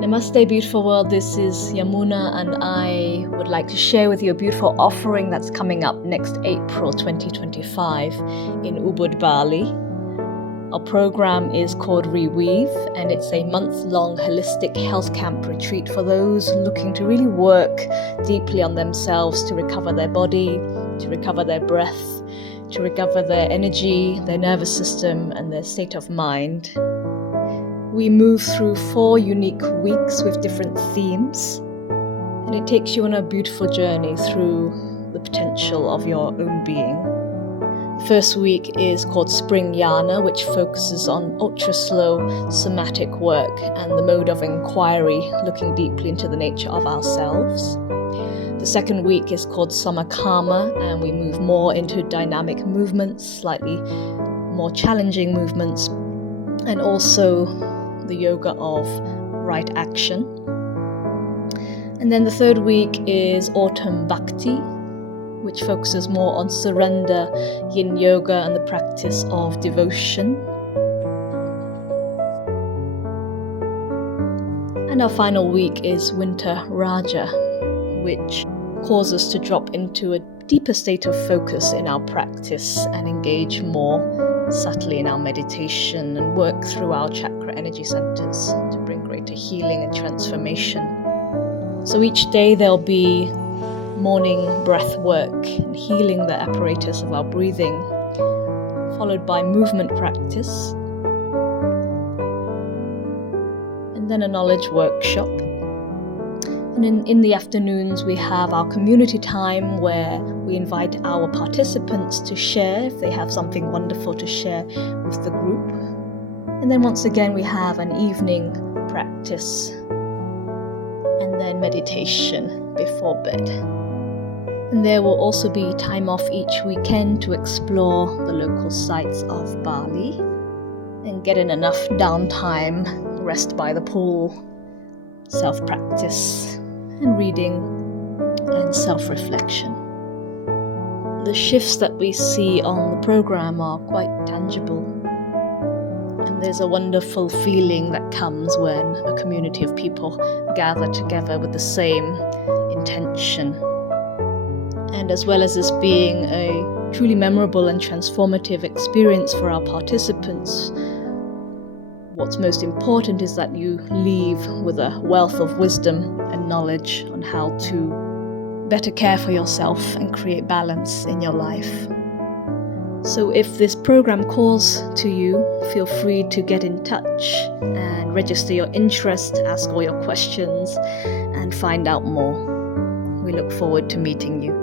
Namaste, beautiful world. This is Yamuna, and I would like to share with you a beautiful offering that's coming up next April 2025 in Ubud, Bali. Our program is called ReWeave, and it's a month-long holistic health camp retreat for those looking to really work deeply on themselves to recover their body, to recover their breath, to recover their energy, their nervous system, and their state of mind. We move through 4 unique weeks with different themes, and it takes you on a beautiful journey through the potential of your own being. The first week is called Spring Yana, which focuses on ultra-slow somatic work and the mode of inquiry, looking deeply into the nature of ourselves. The second week is called Summer Karma, and we move more into dynamic movements, slightly more challenging movements, and also the yoga of right action. And then the third week is Autumn Bhakti, which focuses more on surrender, yin yoga, and the practice of devotion. And our final week is Winter Raja, which calls us to drop into a deeper state of focus in our practice and engage more subtly in our meditation and work through our chakra energy centers to bring greater healing and transformation. So each day there'll be morning breath work and healing the apparatus of our breathing, followed by movement practice, and then a knowledge workshop. And in the afternoons we have our community time, where we invite our participants to share if they have something wonderful to share with the group. And then once again we have an evening practice and then meditation before bed. And there will also be time off each weekend to explore the local sites of Bali and get in enough downtime, rest by the pool, self-practice, and reading and self-reflection. The shifts that we see on the program are quite tangible, and there's a wonderful feeling that comes when a community of people gather together with the same intention. And as well as this being a truly memorable and transformative experience for our participants, what's most important is that you leave with a wealth of wisdom and knowledge on how to better care for yourself and create balance in your life. So if this program calls to you, feel free to get in touch and register your interest, ask all your questions, and find out more. We look forward to meeting you.